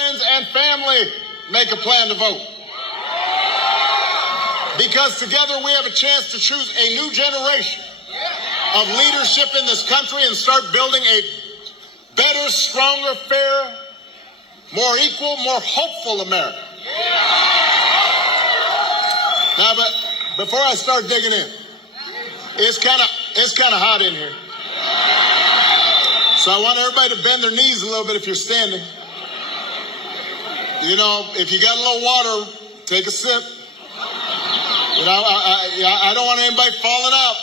friends and family make a plan to vote. Because together we have a chance to choose a new generation of leadership in this country and start building a better, stronger, fairer, more equal, more hopeful America. Now, but before I start digging in, it's kind of hot in here. So I want everybody to bend their knees a little bit if you're standing. You know, if you got a little water, take a sip. You know, I don't want anybody falling out.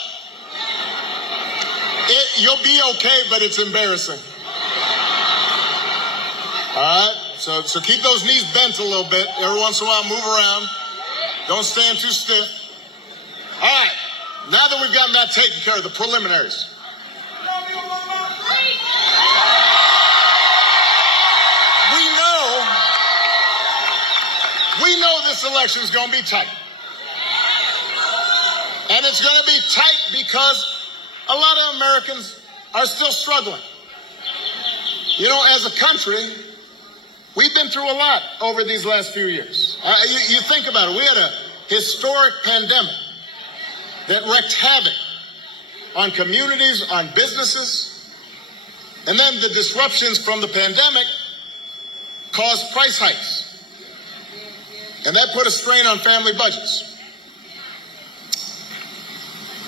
You'll be okay, but it's embarrassing. All right? So keep those knees bent a little bit. Every once in a while, move around. Don't stand too stiff. All right. Now that we've gotten that taken care of, the preliminaries. We know this election is going to be tight. And it's going to be tight because a lot of Americans are still struggling. You know, as a country, we've been through a lot over these last few years. You think about it. We had a historic pandemic that wreaked havoc on communities, on businesses. And then the disruptions from the pandemic caused price hikes. And that put a strain on family budgets.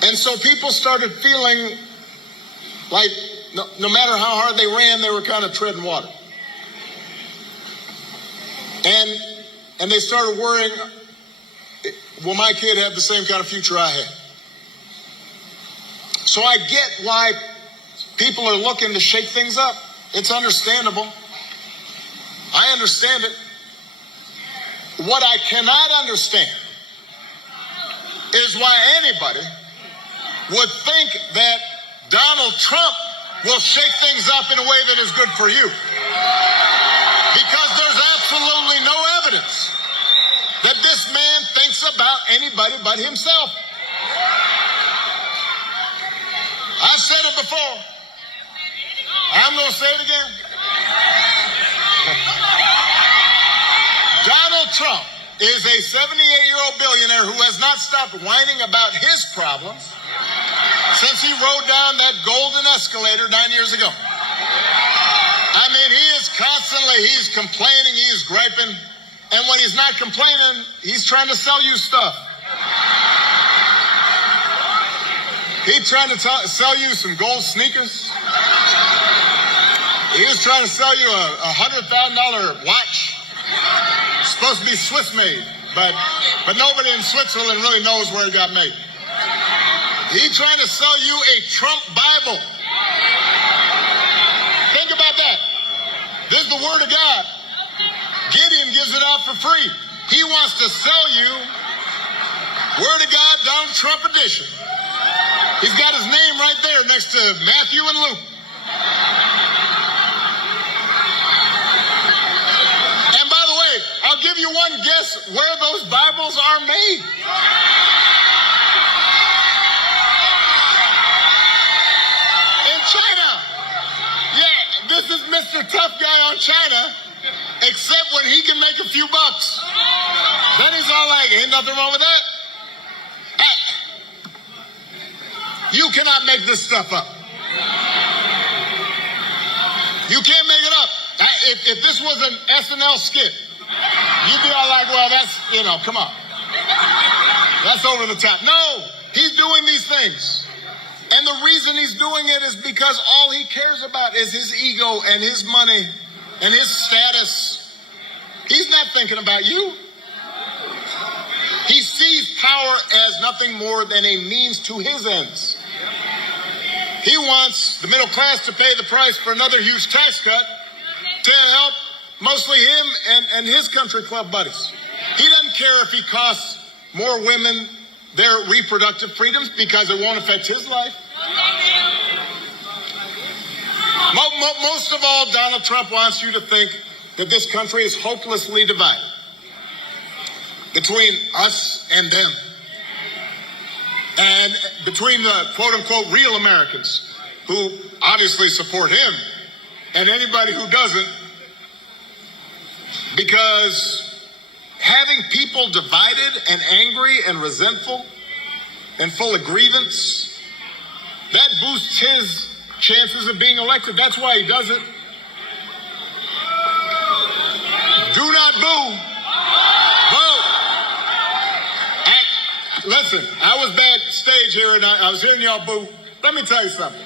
And so people started feeling like no matter how hard they ran, they were kind of treading water. And they started worrying, will my kid have the same kind of future I had? So I get why people are looking to shake things up. It's understandable. I understand it. What I cannot understand is why anybody would think that Donald Trump will shake things up in a way that is good for you. Because there's absolutely no evidence that this man thinks about anybody but himself. I've said it before. I'm going to say it again. Donald Trump is a 78-year-old billionaire who has not stopped whining about his problems since he rode down that golden escalator 9 years ago. I mean, he's complaining, he's griping, and when he's not complaining, he's trying to sell you stuff. He's trying to sell you some gold sneakers. He was trying to sell you a $100,000 watch. It's supposed to be Swiss made, but nobody in Switzerland really knows where it got made. He's trying to sell you a Trump Bible. Think about that. This is the Word of God. Gideon gives it out for free. He wants to sell you Word of God Donald Trump edition. He's got his name right there next to Matthew and Luke. And by the way, I'll give you one guess where those Bibles are made. In China. Yeah, this is Mr. Tough Guy on China, except when he can make a few bucks. Then he's all like, ain't nothing wrong with that. You cannot make this stuff up. You can't make it up. If this was an SNL skit, you'd be all like, well, that's, come on. That's over the top. No, he's doing these things. And the reason he's doing it is because all he cares about is his ego and his money and his status. He's not thinking about you. He sees power as nothing more than a means to his ends. He wants the middle class to pay the price for another huge tax cut to help mostly him and his country club buddies. He doesn't care if he costs more women their reproductive freedoms because it won't affect his life. Most of all, Donald Trump wants you to think that this country is hopelessly divided between us and them. And between the quote-unquote real Americans who obviously support him and anybody who doesn't Because having people divided and angry and resentful and full of grievance, that boosts his chances of being elected. That's why he does it. Do not boo. Vote. Listen, I was backstage here and I was hearing y'all boo. Let me tell you something.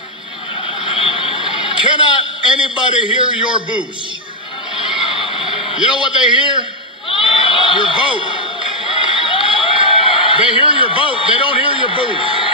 Cannot anybody hear your boos? You know what they hear? Your vote. They hear your vote. They don't hear your boos.